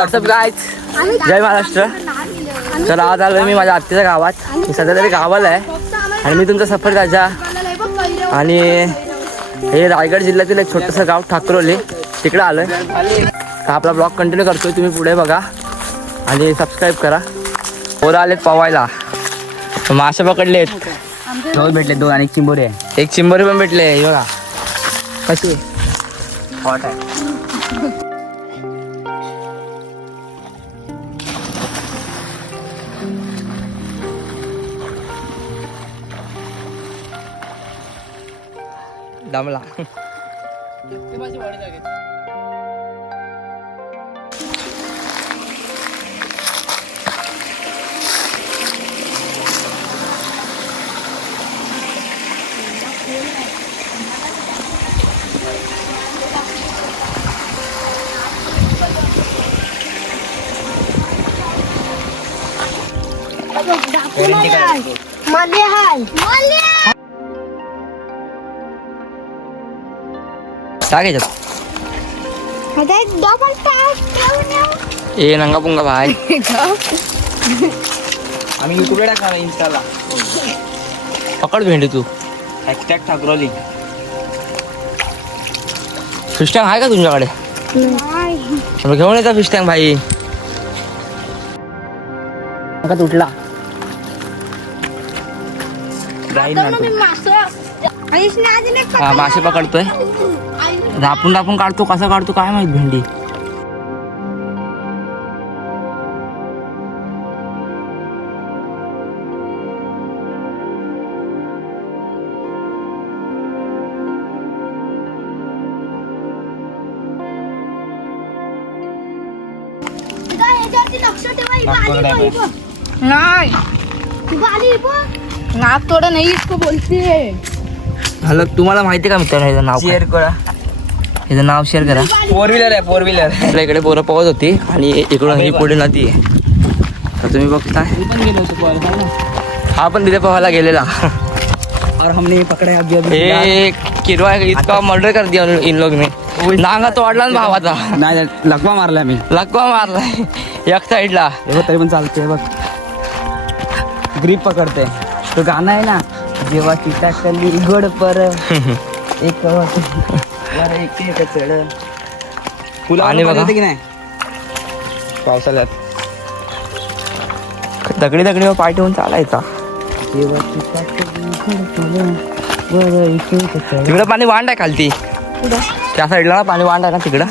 WhatsApp guys, जय महाराष्ट्र. तर आज आलोय मी माझ्या आत्याच्या गावात. मी सध्या तरी गावाला आहे आणि मी तुमचा सफर राजा. आणि हे रायगड जिल्ह्यातील एक छोटंसं गाव ठाकरोली, तिकडे आलोय. आपला ब्लॉग कंटिन्यू करतोय, तुम्ही पुढे बघा आणि सबस्क्राईब करा. पोरं आलेत पवायला, मासे पकडलेत, दोन भेटले, दोन आणि चिंबोरी आहे. एक चिंबोरी पण भेटले. बघा कशी हॉट आहे. दमला. काय घ्यायच्यात? ए नंगा पुंगा भाई. आम्ही युट्यूबला टाकणार इंस्टाला. पकड भेंडी तू. हॅशटॅग ठाकरोली. फिश टँक आहे का तुमच्याकडे? घेऊन येता फिश टँक भाई. नका तुटला. हा मासे पकडतोय. रापून रापून काढतो, कसं काढतो काय माहित भेंडी. नाक थोडा नाही इसको बोलते. हॅलो, तुम्हाला माहिती का मित्रांनो ह्याचं नाव? शेअर करा. ह्याचं नाव शेअर करा. 4 व्हीलर आहे, 4 व्हीलर. आपल्या इकडे पोरं पवत होती आणि इकडून ही पुढे नदी आहे. तर तुम्ही बघताय, पण गेलो होतो. हा पण तिथे पोहायला गेलेला. और हमने पकड़ा अभी एक किरवा इतका मर्डर कर दिया इन लोग ने. नांगा तोडला ना भावाचा. नाही, लकवा मारला मी. लकवा मारलाय एक साईडला. तरी पण चालते बघ. ग्रीप पकडते. तो गाणं आहे ना, जेव्हा चिता कली गोड पर एक चढ. आणि बघा की नाही पावसाळ्यात दगडी दगडी पाय ठेवून चालायचा. तिकडं पाणी वांड आहे खालती, त्या साईडला ना पाणी वांड आहे ना तिकडं.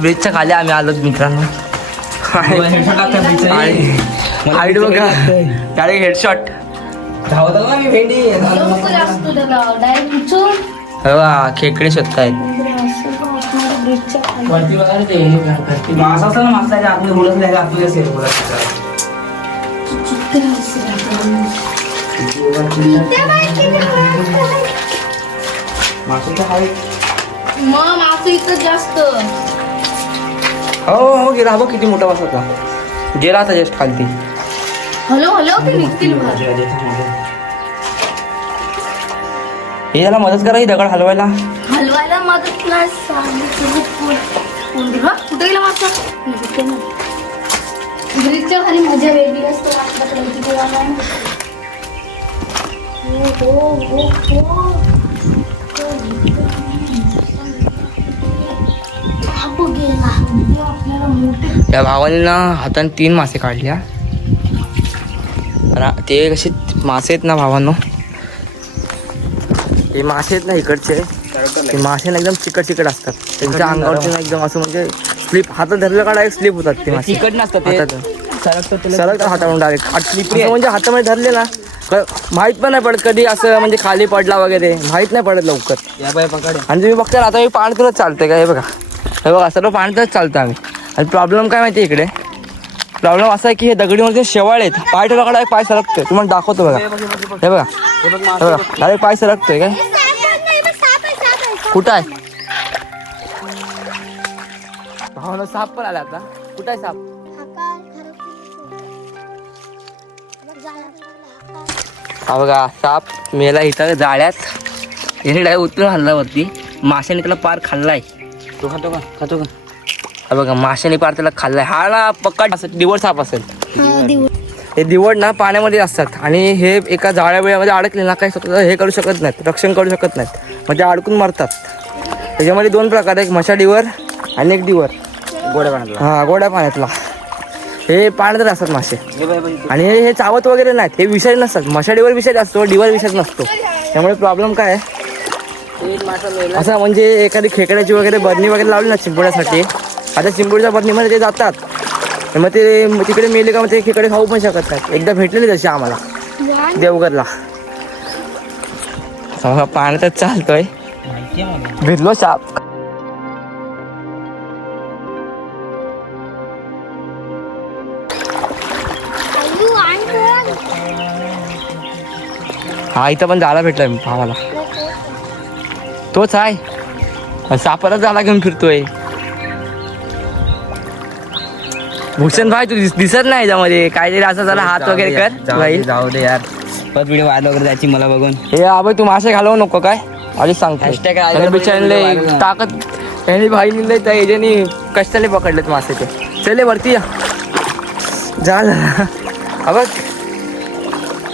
ब्रिजच्या खाली आम्ही आलोत मित्रांनो. हाईट बघा, डायरेक्ट हेडशॉट. खेकडे शोधतायत. जास्त हो गेला बघ, किती मोठा वास होता. गेला आता जस्ट खालती. हॅलो हॅलो ते निघतील. हे त्याला मदत करा, ही दगड हलवायला. हलवायला मदत नाही. कुठे गेला मासा? ब्रिजच्या खाली मजा वेगळी असते. या भावाने ना हाताने 3 मासे काढल्या. ते कसे मासे आहेत ना भावांनो, हे मासे आहेत ना इकडचे, ते मासे ना एकदम चिकट चिकट असतात. त्यांच्या अंगावरती ना एकदम असं म्हणजे स्लिप, हातात धरलं का डायरेक्ट स्लिप होतात ते मासे. चिकट नसतं ते, सरकतात हातावरून डायरेक्ट. म्हणजे हातामध्ये धरले ना माहित पण नाही पडत कधी असं म्हणजे खाली पडला वगैरे, माहित नाही पडत लवकर. आणि तुम्ही बघता आता मी पाण्यातूनच चालतंय का, हे बघा हे बघा सर्व पाण्यातच चालतं आम्ही. आणि प्रॉब्लेम काय माहिती इकडे, प्रॉब्लेम असा आहे की हे दगडीमध्ये शेवाळ आहेत. पाय ठेवला पाय सरकतोय. तुम्हाला दाखवतो बघा, हे बघा हे बघा डायरेक्ट पाय सरकतोय. काय कुठं आहे भावना? साप पण आला आता. कुठं आहे साप? हा बघा साप मेला इथं जाळ्यात याने डाय उतरून हल्ला वरती. माशाने त्याला पार खाल्लाय. तो खातो का हा बघा माशाने पार त्याला खाल्लाय. हा ना पक्का दिवड साप असेल. हे दिवड ना पाण्यामध्ये असतात आणि हे एका जाळ्या वेळामध्ये अडकले ना काही स्वतः हे करू शकत नाहीत, रक्षण करू शकत नाहीत, म्हणजे अडकून मरतात. त्याच्यामध्ये 2 प्रकार, एक मशाडीवर आणि एक दिवर. गोड्या पाण्यातला. हा गोड्या पाण्यातला. हे पाण्यात असतात मासे आणि हे चावत वगैरे नाहीत. हे विषारी नसतात. मशाडीवर विषारी असतो, डिवर विषारी नसतो. त्यामुळे प्रॉब्लेम काय आहे असं म्हणजे एखादी खेकड्याची वगैरे बरणी वगैरे लावली ना चिंबोड्यासाठी. आता चिंबोडीच्या बरणीमध्ये ते जातात, मग ते तिकडे मेले का मग ते खेकडे खाऊ पण शकत नाहीत. एकदा भेटलेली तशी आम्हाला देवगडला. पाण्यातच चालतोय, भिजलो साप. हा इथं पण जायला भेटलाय भावाला. तोच आहे सापाला जाला घेऊन फिरतोय. भूषण भाई तू दिसत नाही याच्यामध्ये काहीतरी असं झालं. हात वगैरे कर भाई. जाऊ दे यार, परत व्हिडिओ व्हायला वगैरे जायची मला बघून. हे आबाई तू मासे घालवू नको काय आधीच सांगतो. बिचारले ताकद यांनी भाई लिहिलंय त्या याच्यानी कशाने पकडलेत मासे ते. चले वरती या झालं. हा बघ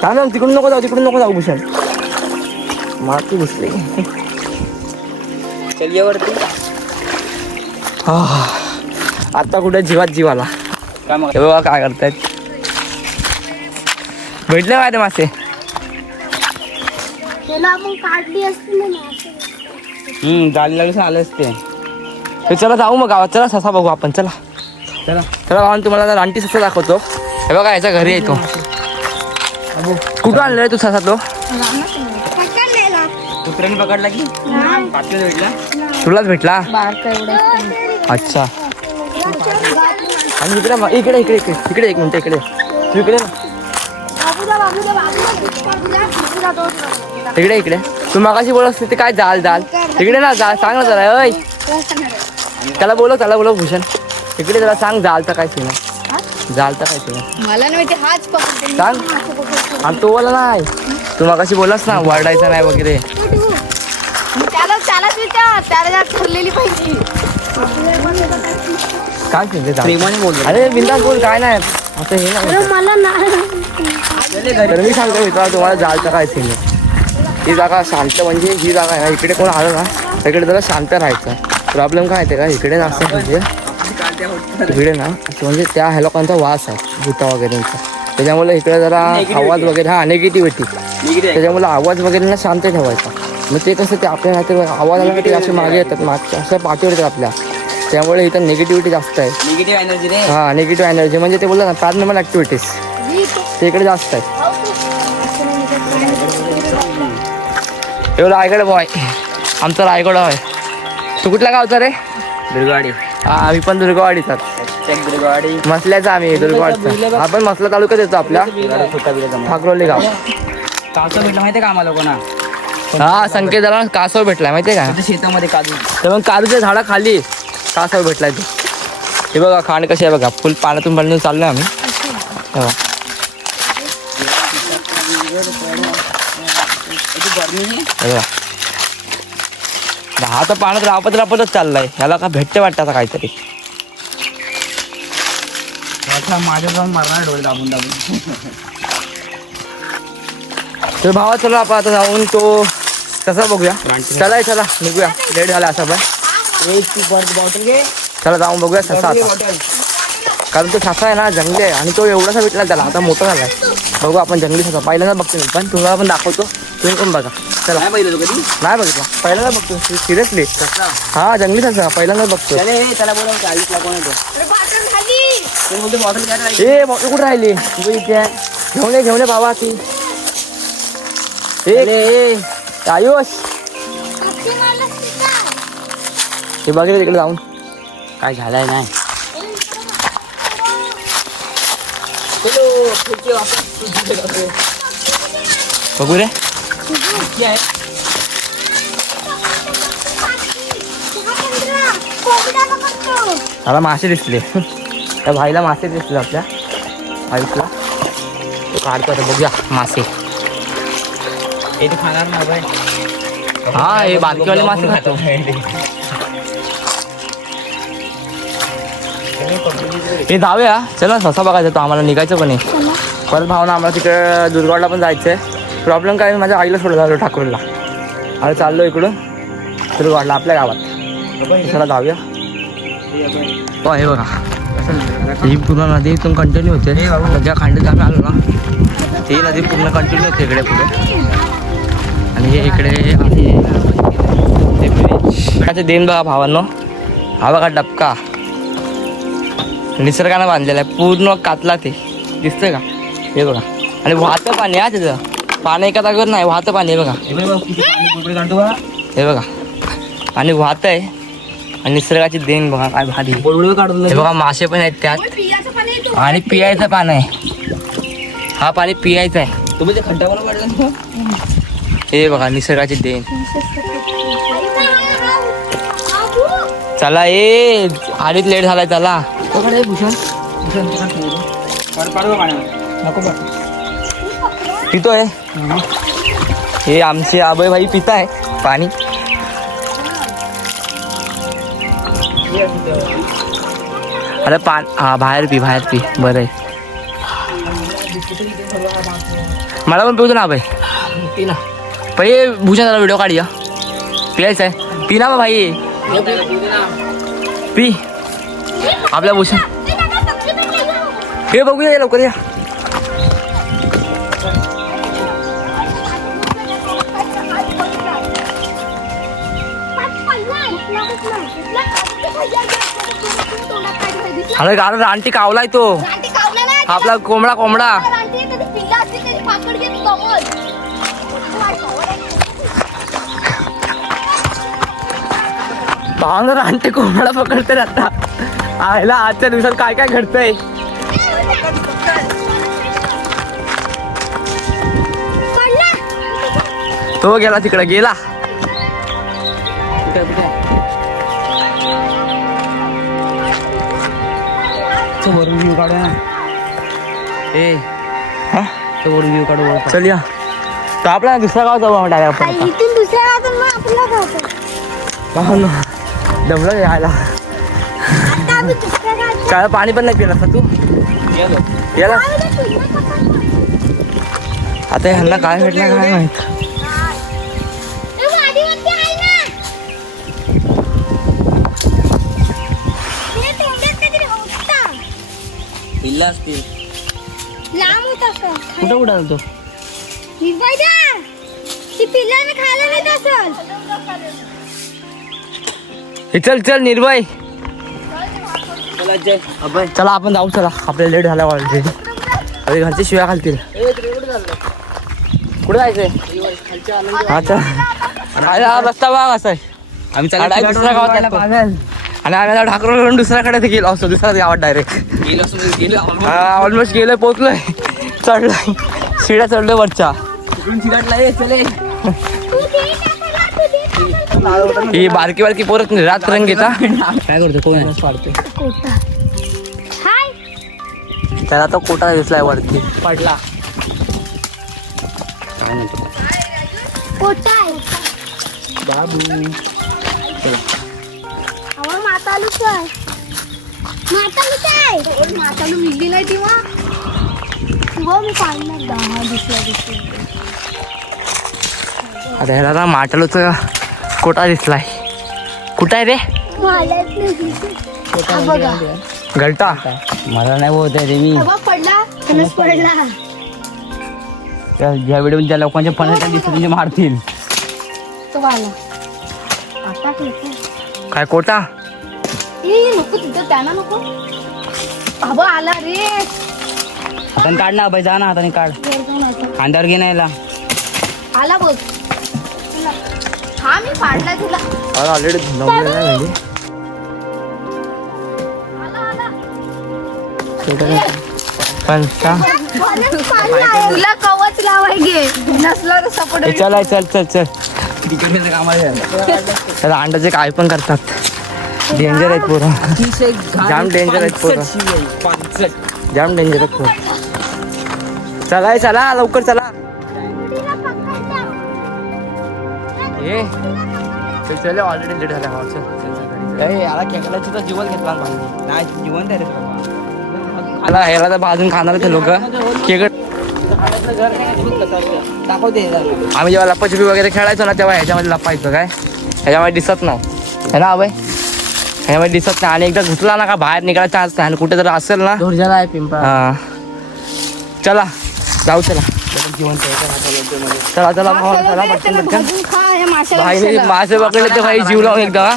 थांब तिकडून नको जाऊ भूषण माती घुसली. चल ये वरती. आता कुठे जीवात जीव आला. काय मग हे बघा काय करतायत. भेटले काय ते मासे. काढली असती ना. जाली लागली आले असते. हे चला जाऊ मग गावात. चला ससा बघू आपण. चला भावान तुम्हाला रानटी ससा दाखवतो. हे बघा याच्या घरी येतो. कुठं आणलेला तू ससा तो. दुसऱ्याने पकडला की पाचवीला भेटला. तुलाच भेटला. अच्छा आणि इकडे एक मिनिट इकडे तू इकडे तू मगाशी बोलत ते काय जाल तिकडे ना जाल सांग ना जरा. अय त्याला बोलव भूषण इकडे जरा सांग जालचा काय सीन आहे. जालचा काय सीन आहे मला नाही माहिती. हाच पकडते सांग. आणि तो बोला नाही तू मगाशी बोलास ना वरडायचा नाही वगैरे. त्यालाच विचार. त्याला ठरलेली पाहिजे. काय सीन प्रेमाने बोलतो. अरे बिंदास बोल काय नाही असं हे नाही. मला नाही. तर मी सांगतो मित्रांनो तुम्हाला जालचा काय सीन आहे. ही जागा शांत म्हणजे ही जागा आहे ना. इकडे कोण आलं ना इकडे जरा शांत राहायचं. प्रॉब्लेम काय आहे का इकडे ना असं म्हणजे इकडे ना असं म्हणजे त्या ह्या लोकांचा वास आहे भुता वगैरेंचा. त्याच्यामुळे इकडे जरा आवाज वगैरे निगेटिव्हिटी. त्याच्यामुळे आवाज वगैरे ना शांत ठेवायचा. मग ते कसं ते आपल्या नाते आवाज आला की ते असे मागे येतात मागच्या असं पाठीवर येतात आपल्या. त्यामुळे इथं निगेटिव्हिटी जास्त आहे. निगेटिव्ह एनर्जी रे. हां निगेटिव्ह एनर्जी म्हणजे ते बोलतात ना पॅरानॉर्मल ॲक्टिव्हिटीज ते इकडे जास्त आहे. एवढं रायगड बॉय आमचा रायगड आहे. तू कुठल्या गावचा रे. दुर्गवाडी. हा आम्ही पण दुर्गवाडीचा. दुर्गवाडी मसल्याचा आम्ही दुर्गवाडचा. आपण मसला तालुक्यात येतो आपल्या ठाकरोली गाव. कासव भेटला माहितीये का आम्हाला लोकांना. हा संकेताला कासव भेटलाय माहितीये का. शेतामध्ये काजू. तर मग काजूच्या झाडाखाली कासव भेटलाय तो. हे बघा खांड कशी आहे बघा. फुल पाण्यातून चाललोय आम्ही. हा तर पाण्यात रापतच चाललाय. ह्याला का भेटते वाटतं आता काहीतरी. माझ्या जाऊन मारणार डोळे दाबून तर भावा चला आपण आता जाऊन तो कसा बघूया. चला निघूया लेट झाला असा पण. बॉटल घे. चला जाऊन बघूया ससा आता. कारण तो ससा आहे ना जंगली आहे आणि तो एवढासा भेटला त्याला आता मोठा झालाय. बघू आपण जंगली ससा पहिल्यांदा बघतो मी पण तुम्हाला पण दाखवतो. तुम्ही पण बघा. चला नाही बघितलं कधी. नाही बघितला पहिल्यांदा बघतो सिरियसली. हा जंगली ससा पहिल्यांदा बघतो. त्याला बोलावं 40 ला कोण येतो. बॉटल घ्या. ए बॉटल कुठे राहिली घेऊन ये बाबा ती. आयुष हे बघ तिकडे जाऊन काय झालंय नाही. बघू रे. मला मासे दिसले. त्या भाईला मासे दिसले आपल्या आयुषला. तो काढतो आता बघूया मासे. तू खाणार ना बाय? हा हे बारकेवाले मासे खातो. हे जाऊया चला ससा बघायचा तो आम्हाला निघायचं पण आहे परत भावना आम्हाला तिकडे दुर्गावला पण जायचं आहे. प्रॉब्लेम काय माझ्या आईला सोडलं झालं ठाकूरला. अरे चाललो इकडून दुर्गावला आपल्या गावात. चला जाऊया. हो हे बघा ही पूर्ण नदी इथून कंटिन्यू होते. ज्या खांडीत आम्ही आलो ना ती नदी पूर्ण कंटिन्यू होते इकडे पुढे. आणि हे इकडे आहे ते ब्रिज देन बघा भावांनो. हा बघा डबका निसर्गानं बांधलेला आहे पूर्ण कातला ते दिसतंय का हे बघा. आणि वाहतं पाणी हा तिथं पाणी एका जागेवर नाही वाहतं पाणी हे बघा. हे बघा आणि वाहत आहे आणि निसर्गाची देण बघा काय भारी. हे बघा मासे पण आहेत त्यात आणि पियायचं पाणी आहे. हा पाणी पियायचं आहे. तुम्ही ते खड्डावर काढलं. हे बघा निसर्गाची देण. चला ये आधीच लेट झालाय चला. पितोय हे आमचे आबय भाई पिताय पाणी. अरे हा बाहेर पी बरं आहे. मला पण पिऊ ना आबय पहिले भूषण त्याला व्हिडिओ काढूया. पियायचं आहे पी ना भाई पी आपल्या भूषण. हे बघूया लवकर या. अरे गाडा रानटी कावलाय तो आपला कोंबडा. भावना रानटी कोंबडा पकडते आता. आयला आजच्या दिवसात काय काय घडतंय. तो गेला तिकडे गेला. वरून व्ह्यू काढू ना. ए हा वरून व्ह्यू काढू. चल या तर आपला दुसरा गाव जाऊ डायरेक्ट. इथून दुसऱ्या गावातून मग आपलं गाव दमलं यायला. आता आम्ही दुसऱ्या गावात काय पाणी पण नाही पिला तू याला. आता ह्यांना काय भेटलं काय माहित. पिल्ला असतील. लांब होत असं कुठं आलो तो. ती पिल्लाने खायला नाही असेल. हे चल निर्भय चला आपण जाऊ. चला आपल्याला लेट झाला ऑलरेडी. अरे घरचे शिव्या घालतील. कुठे जायचंय अच्छा खायला रस्ता बघ असा आहे. आम्ही दुसऱ्या गावात पागल आणि आम्ही ठाकूरकडून दुसऱ्याकडे गेलो असतो. दुसऱ्या गावात डायरेक्ट गेलो. ऑलमोस्ट गेलोय पोचलोय. चढलोय शिड्या चढलोय वरच्या. तिकडून चिराटला चले. ही बारकी पोरत रात रंग घेता. काय करतो कोण त्याला तो कोटा दिसलाय वरती पडला. बाबू मातालू मिळली नाही तेव्हा मी पाहिलं दिसला. आता ह्याला ना माटलोचा कोटा दिसलाय. कुठं आहे रे गलटा. मला नाही बोलत रे मी. पडला ज्या व्हिडिओ ज्या लोकांच्या पन्नास दिसत म्हणजे मारतील. काय कोटा नको तिथं त्यांना नको. बाबा आला रे. हाताने काढ ना बाई. जा ना हाताने काढ. खांद्यावर घे नाहीला. आला बोल. हा मी पाडला तुला. ऑलरेडी तुला कवच लावाय घे नसला तर सपोर्ट. चल त्याला अंड्याचे काय पण करतात. डेंजर आहेत पोरं. जाम डेंजर आहेत पोरं. जाम डेंजर आहेत पोरं. चला लवकर चला. ये चल ऑलरेडी लेट झाला भाऊ चल. याला खेकड्याची तर जीवन घेतला भाऊ. नाही जिवंत आहे रे तो बाबा. मला ह्याला तर भाजून खाणार ते लोक खेकड. दाखवते आम्ही जेव्हा लपाछपी वगैरे खेळायचो ना तेव्हा ह्याच्यामध्ये लपायचो काय ह्याच्यामध्ये दिसत नाही है ना अभय ह्याच्यामध्ये दिसत नाही आणि एकदा घुसला ना का बाहेर निघायचा चान्स नाही आणि कुठे जर असेल ना झाला आहे पिंपळा. हा चला जाऊ चला जिवंत चला चला भावा चला पटकन पटकन भाजून खा हे माशाला भाईने विषाला. मासे पकडले ते भाई जीव लावून एकदा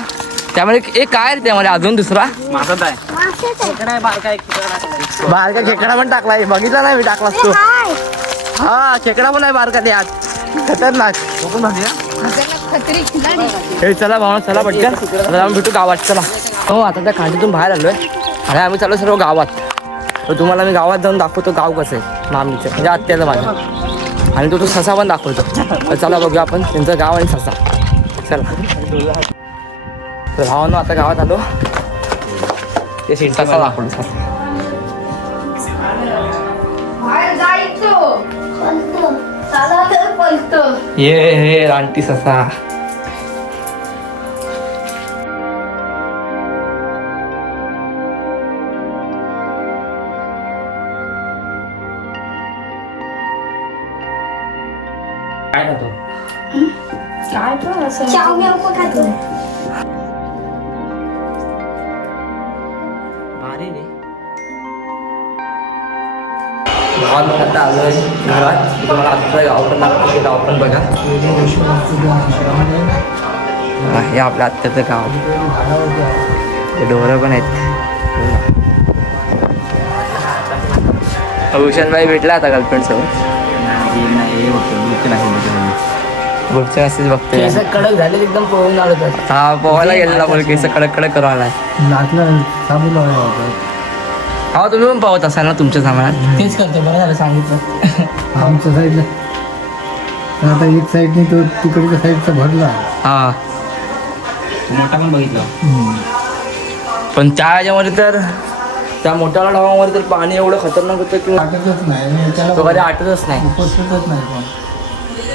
त्यामध्ये एक काय रे त्यामध्ये अजून दुसरा मासच आहे. माशाच आहे. खेकडा आहे बारका एक खेकडा टाकलाय. बारका खेकडा पण टाकलाय बघितला नाही मी टाकलास हे तो हाय. हा खेकडा पण आहे बारका ते आत खतरनाक तो पण भाजी आपल्याला खत्री खिलाडी. हे चला भावना चला पटकन आता आम्ही भेटू गावात चला हो आता त्या खांडीतून बाहेर आलोय आणि आम्ही चालू सर्व गावात तर तुम्हाला मी गावात जाऊन दाखवतो गाव कसं आहे मामीचं म्हणजे आत्याचं माझ्या आणि तो ससा पण दाखवतो तर चला बघूया आपण त्यांचं गाव आणि ससा चला तर भावानं आता गावात आलो ते ससा दाखवतो ससा बाहेर जायचो. पळतो. चाला तर पळतो. ये रानटी ससा काय ना तो काय पण असं चाव म्याव पण खातो. भारी रे गावात आता आलोय घरात तुम्हाला आजचं गाव पण दाखवतो ते गाव पण बघा हे आपल्या आत्याचं गाव ते डोरं पण आहेत भूषण भाई भेटला आता गर्लफ्रेंड सोबत गुपचे मेसेज बघते कडक झाले एकदम पळून आलो तर हा पोहायला गेलेला बोल केस कडक कडक करू आलाय हा तुम्ही पण पाहत असाल ना तुमच्या सामानात तेच करतो बरं झालं सांगितलं. आमच्या साईडला तर आता एक साईडने तो तिकडच्या साईडचा भरला हा मोठा पण बघितला. पण त्या ह्याच्यामध्ये तर त्या मोठ्या डावामध्ये तर पाणी एवढं खतरनाक होतं की आटतच नाही आणि त्याला तो कधी आटतच नाही उपस्थितच नाही पण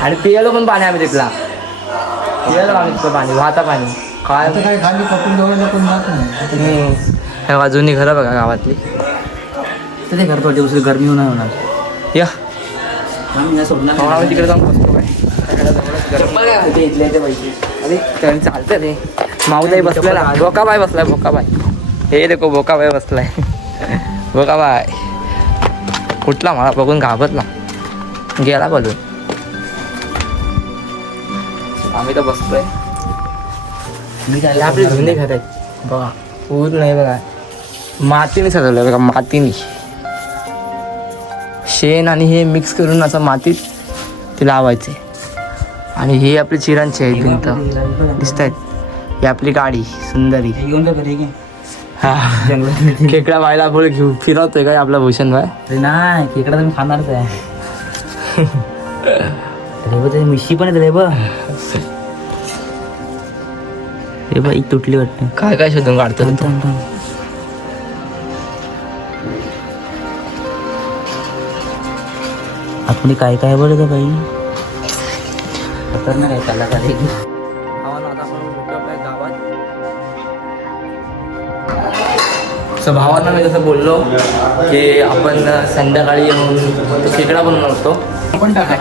आणि पियालो पण पाणी आम्ही तिथला पियालो आम्ही तिथलं पाणी वाहता पाणी काय आता काही खाली पकडून जवळ पण जात नाही. ह्या बाजूनी घरं बघा गावातली तर ते घर पडते दुसरी गरमी नाही होणार. या आम्ही नाही सोडणार. मग आम्ही तिकडे जाऊन बसतो काय इथले ते पैसे अरे तरी चालतं रे माऊताई बसलाय ना भोकाबाई बसलाय भोकाबाई हे देखो भोकाबाई बसलाय भोकाबाई कुठला मला बघून घाबरला गेला बोलून आम्ही तर बसतोय आपली जुने घर आहेत बघा पूर्ण नाही बघा मातीने सजवलं बघा मातीने शेण आणि हे मिक्स करून असं मातीत ते लावायचे आणि हे आपली चिरांची आहे भिंत दिसत आहेत ही आपली गाडी सुंदरी घेऊन जा घरी घे. हा खेकडा बायला बोल घेऊ फिरवतोय काय आपला भूषण भाई अरे नाही खेकडा तर मी खाणारच आहे. रे बघ मिशी पण आहे रे बघ. हे बघ एक तुटली वाटतं. काय काय शोधून काढतो रे तू? आपण काय काय बोलत बाई खतरनाक आहे त्याला काय सो भावांना मी जसं बोललो की आपण संध्याकाळी येऊन खेकडा बनवून असतो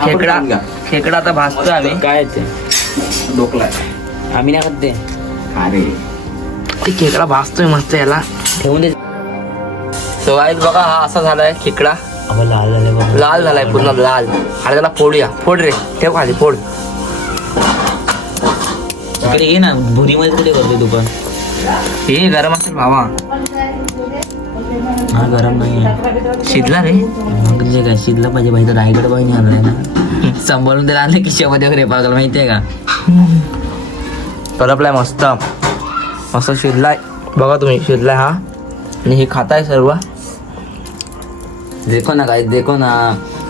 खेकडा आता भाजतोय आम्ही काय ते डोकला आम्ही नाही खात ते. अरे ते खेकडा भाजतोय मस्त याला ठेवून दे. सो गाईज बघा हा असा झालाय खेकडा अबा लाल झाले बघ. लाल झालाय पूर्ण लाल आणि त्याला फोडूया फोड रे ठेव खाली फोड इकडे ये ना भुरीमध्ये कुठे करते तू पण. हे गरम असेल भावा हा गरम नाही शिजला रे मग जे काय शिजला पाहिजे भाई तर रायगड बाईने आणलाय ना सांभाळून त्याला आणलं खिशामध्ये वगैरे पागल माहितीये का. करपलाय मस्त मस्त शिजलाय बघा तुम्ही शिजलाय हा आणि हे खाताय सर्व देखो ना काय देखो ना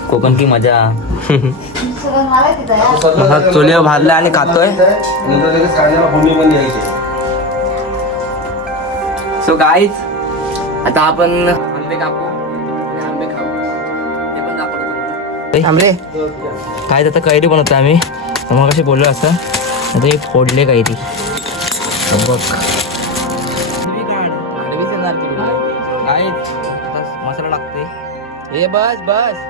कोकण की मजा. सगळं झालं तिथं यार. मस्त चुलीवर भाजलाय आणि खातोय सो गाईज आता आपण आंबे कापू आणि आंबे खाऊ हे पण दाखवतो तुम्हाला आंबे काय आता कैरी बनवतो आम्ही मग कशी बोललो असं आता हे फोडले काही ती बघ मसाला लागते हे बस बस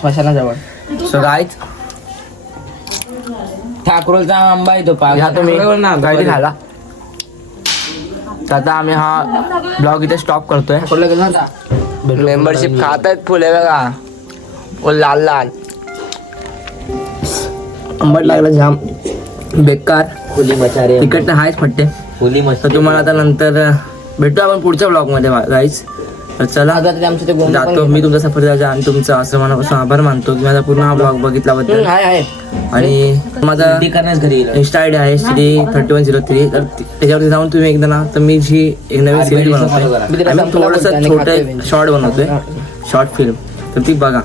स्मशानाजवळ. सो गाईज ठाकरोलचा आंबा आहे तो ह्या तुम्ही गाईडी खाला. तर आता आम्ही हा ब्लॉग इथे स्टॉप करतोय. मेंबरशिप खात आहेत फुले बघा ओ लाल लाल आंबट लागला जाम बेकार फुली मचारे तिकट हायच फट्टे. फुली मस्त. तर तुम्हाला आता नंतर भेटू आपण पुढच्या ब्लॉग मध्ये गाईज. तर चला आमचं ते जातो मी तुमचा सफरचा आणि तुमचा असं मनापासून आभार मानतो की माझा पूर्ण हा ब्लॉग बघितल्याबद्दल. आणि माझा घरी इंस्टा आयडी आहे श्री3103. तर त्याच्यावरती जाऊन तुम्ही एकदा ना तर मी जी एक नवीन सिरीज बनवतोय आणि थोडंसं छोटं शॉर्ट बनवतोय शॉर्ट फिल्म तर ती बघा.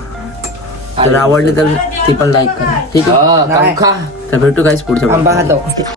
तर आवडली तर ती पण लाईक करा ठीक आहे. तर भेटू काहीच पुढच्या आंबा खातो.